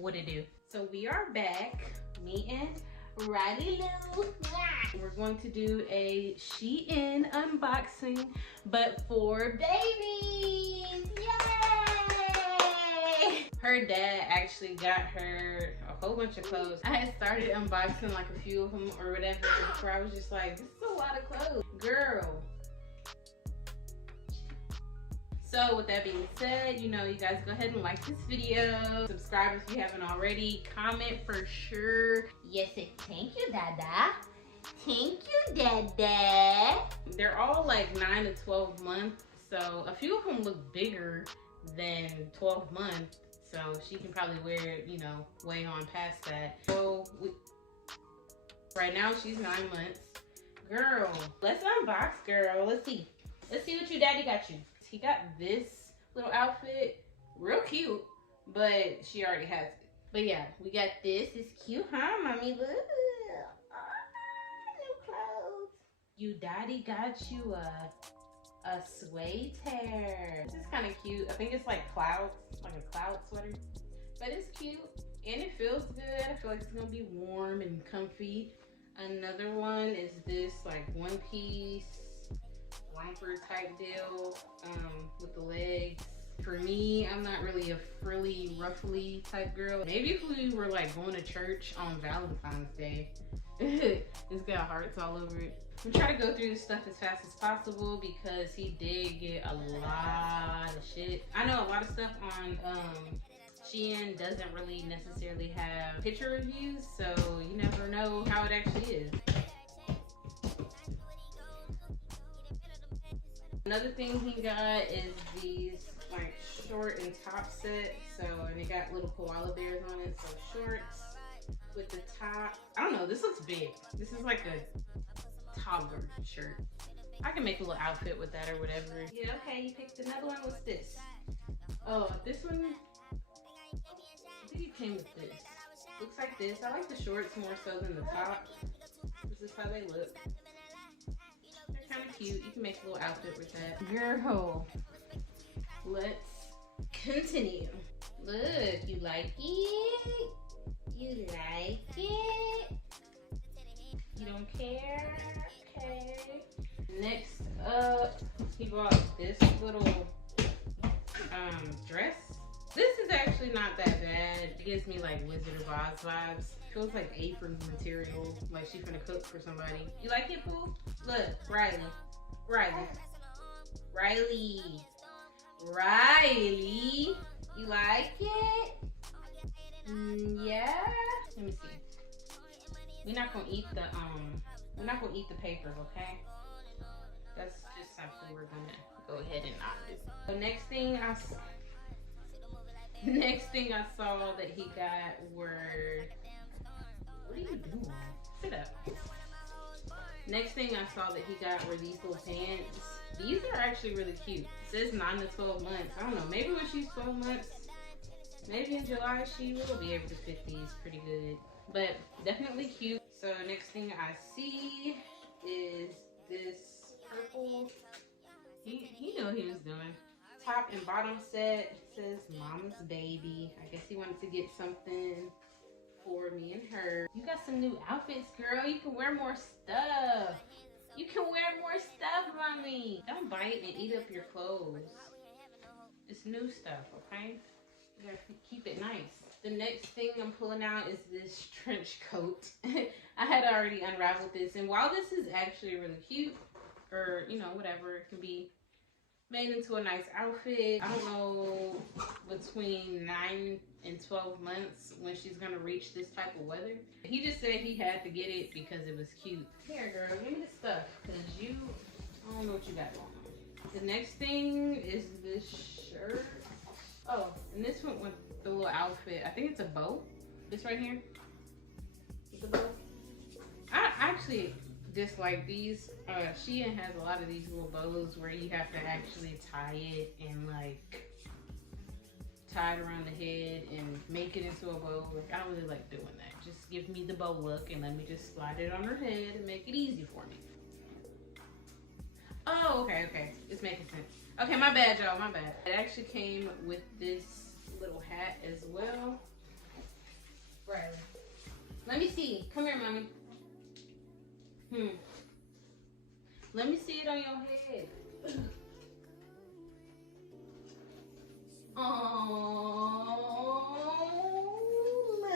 what it do? So we are back, me and Riley Lou. We're going to do a SHEIN unboxing, but for babies. Yay! Her dad actually got her a whole bunch of clothes. I had started unboxing like a few of them or whatever before. I was just like, this is a lot of clothes, girl. So with that being said, you know, you guys go ahead and like this video, subscribe if you haven't already, comment for sure. Yes, thank you, Dada. Thank you, Dada. They're all like 9 to 12 months, so a few of them look bigger than 12 months, so she can probably wear it, you know, way on past that. So right now she's 9 months. Girl, let's unbox, girl. Let's see what your daddy got you. He got this little outfit, real cute, but she already has it. But yeah, we got this. It's cute, huh, mommy? Look, new clothes. You daddy got you a sweater. This is kind of cute. I think it's like clouds, like a cloud sweater, but it's cute and it feels good. I feel like it's gonna be warm and comfy. Another one is this like one piece romper type deal with the legs. For me, I'm not really a frilly, ruffly type girl. Maybe if we were like going to church on Valentine's Day. It's got hearts all over it. I'm trying to go through this stuff as fast as possible because he did get a lot of shit. I know a lot of stuff on SHEIN doesn't really necessarily have picture reviews, so you never know how it actually is. Another thing he got is these like short and top set. So, and it got little koala bears on it. So shorts with the top. I don't know, this looks big. This is like a toddler shirt. I can make a little outfit with that or whatever. Yeah, okay, you picked another one. What's this? Oh, this one, I think it came with this. Looks like this. I like the shorts more so than the top. This is how they look. Kind of cute. You can make a little outfit with that. Girl, let's continue. Look, you like it? You like it? You don't care? Okay. Next up, he bought this little dress. This is actually not that bad. It gives me like Wizard of Oz vibes. Feels like apron material, like she's gonna cook for somebody. You like it, Pooh? Look, Riley. You like it? Yeah. Let me see. We're not gonna eat the papers, okay? That's just something we're gonna go ahead and not do. The next thing I saw that he got were, what are you doing? Sit up. Next thing I saw that he got were these little pants. These are actually really cute. It says 9 to 12 months. I don't know, maybe when she's 12 months, maybe in July she will be able to fit these pretty good. But definitely cute. So next thing I see is this purple. He knew what he was doing. Top and bottom set. It says Mama's Baby. I guess he wanted to get something for me and her. You got some new outfits, girl. You can wear more stuff. You can wear more stuff, mommy. Don't bite and eat up your clothes. It's new stuff, okay? You gotta keep it nice. The next thing I'm pulling out is this trench coat. I had already unraveled this, and while this is actually really cute, or you know, whatever, it can be made into a nice outfit. I don't know between 9 and 12 months when she's gonna reach this type of weather. He just said he had to get it because it was cute. Here, girl, give me the stuff, because I don't know what you got going on. The next thing is this shirt. Oh, and this one with the little outfit. I think it's a bow. This right here. The bow. I actually dislike these. SHEIN has a lot of these little bows where you have to actually tie it and like tie it around the head and make it into a bow. I don't really like doing that. Just give me the bow look and let me just slide it on her head and make it easy for me. Oh, okay. It's making sense. Okay, my bad, y'all, my bad. It actually came with this little hat as well. Come here, mommy. Let me see it on your head. Oh, look.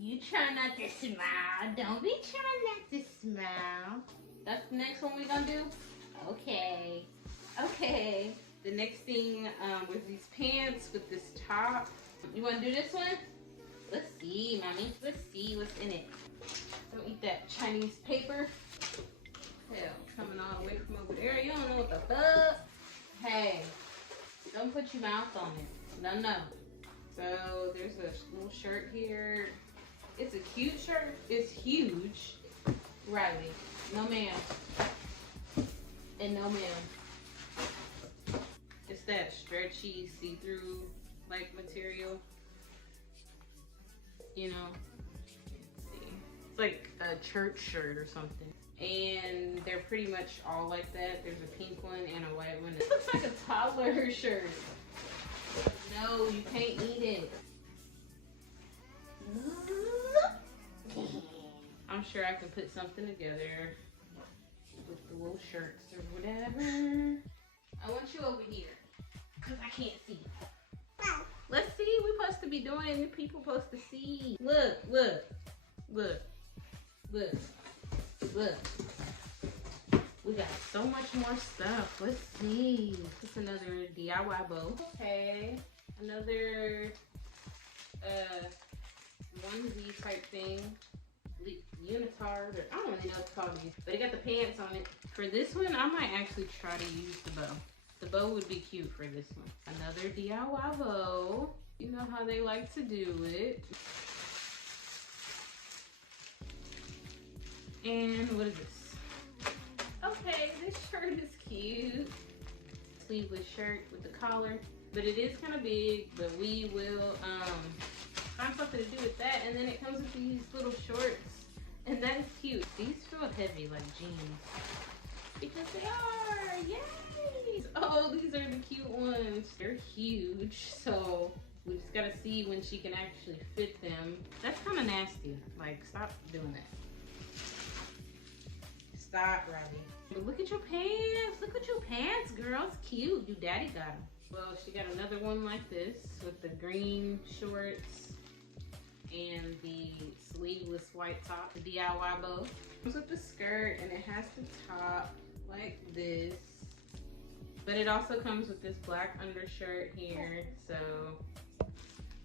You try not to smile. Don't be trying not to smile. That's the next one we're gonna do? Okay. Okay. The next thing was these pants with this top. You wanna do this one? Let's see, mommy. Let's see what's in it. Don't eat that Chinese paper. Hell, coming all the way from over there. You don't know what the fuck. Hey, don't put your mouth on it. No, no. So there's a little shirt here. It's a cute shirt. It's huge. Riley, no ma'am. And no ma'am. It's that stretchy, see-through like material. You know, let's see. It's like a church shirt or something. And they're pretty much all like that. There's a pink one and a white one. This looks like a toddler shirt. No, you can't eat it. I'm sure I can put something together with the little shirts or whatever. I want you over here, because I can't see. Let's see, we're supposed to be doing, people supposed to see. Look, look, look, look, look. We got so much more stuff. Let's see. It's another DIY bow. Okay, another onesie type thing. Unitard, or I don't really know what to call these, but it got the pants on it. For this one, I might actually try to use the bow. The bow would be cute for this one. Another DIY bow. You know how they like to do it. And what is this? Okay, this shirt is cute. Sleeveless shirt with the collar, but it is kind of big, but we will find something to do with that. And then it comes with these little shorts, and that is cute. These feel heavy like jeans, because they are. Yay! Oh, these are the cute ones. They're huge, so we just gotta see when she can actually fit them. That's kind of nasty. Like, stop doing that. Stop, Robbie. But look at your pants. Look at your pants, girl. It's cute. Your daddy got them. Well, she got another one like this with the green shorts and the sleeveless white top, the DIY bow. Comes with the skirt, and it has the top like this. But it also comes with this black undershirt here. So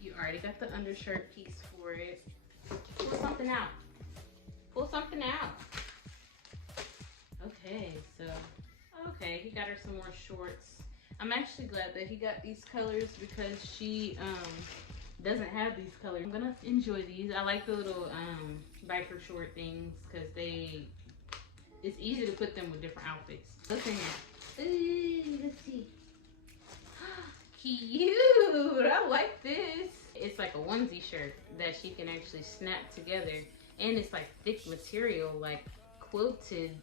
you already got the undershirt piece for it. Pull something out. Pull something out. Okay, so, okay, he got her some more shorts. I'm actually glad that he got these colors because she doesn't have these colors. I'm gonna enjoy these. I like the little biker short things because it's easy to put them with different outfits. Look in here. Ooh, let's see. Cute! I like this. It's like a onesie shirt that she can actually snap together. And it's like thick material, like quilted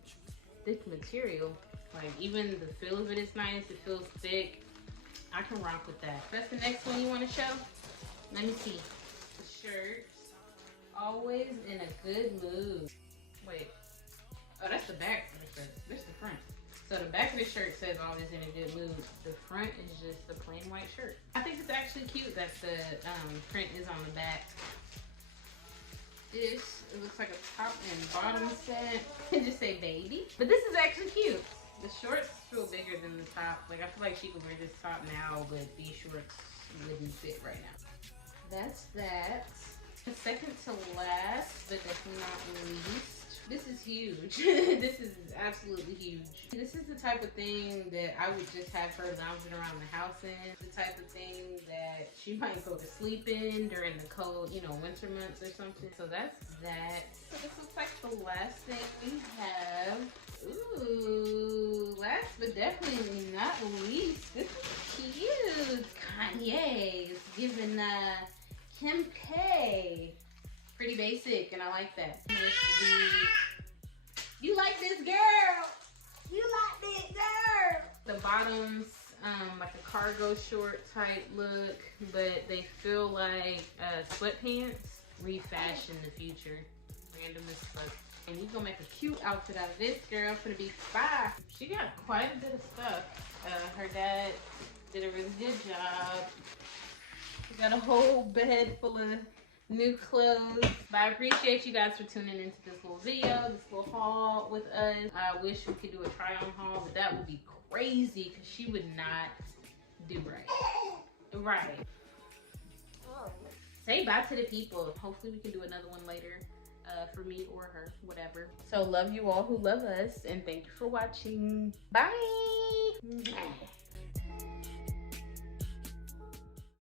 thick material. Like, even the feel of it is nice. It feels thick. I can rock with that. That's the next one you want to show? Let me see. The shirt. Always in a good mood. Wait. Oh, that's the back of the shirt. This is the front. So the back of the shirt says always in a good mood. The front is just a plain white shirt. I think it's actually cute that the print is on the back. This, it looks like a top and bottom set. And just say baby. But this is actually cute. The shorts feel bigger than the top. Like, I feel like she could wear this top now, but these shorts wouldn't fit right now. That's that. The second to last, but definitely not least. This is huge. This is absolutely huge. This is the type of thing that I would just have her lounging around the house in. The type of thing that she might go to sleep in during the cold, you know, winter months or something. So that's that. So this looks like the last thing we have. Ooh, last but definitely not least, this is cute. Kanye is giving Kim K. Pretty basic, and I like that. You like this, girl? You like this, girl? The bottoms, like a cargo short type look, but they feel like sweatpants. refashion in the future. Random as fuck. And you gonna make a cute outfit out of this girl. It's gonna be fire. She got quite a bit of stuff. Her dad did a really good job. She got a whole bed full of new clothes. But I appreciate you guys for tuning into this little video, this little haul with us. I wish we could do a try on haul, but that would be crazy because she would not do right. Right. Say bye to the people. Hopefully we can do another one later. For me or her, whatever. So love you all who love us, and thank you for watching. Bye.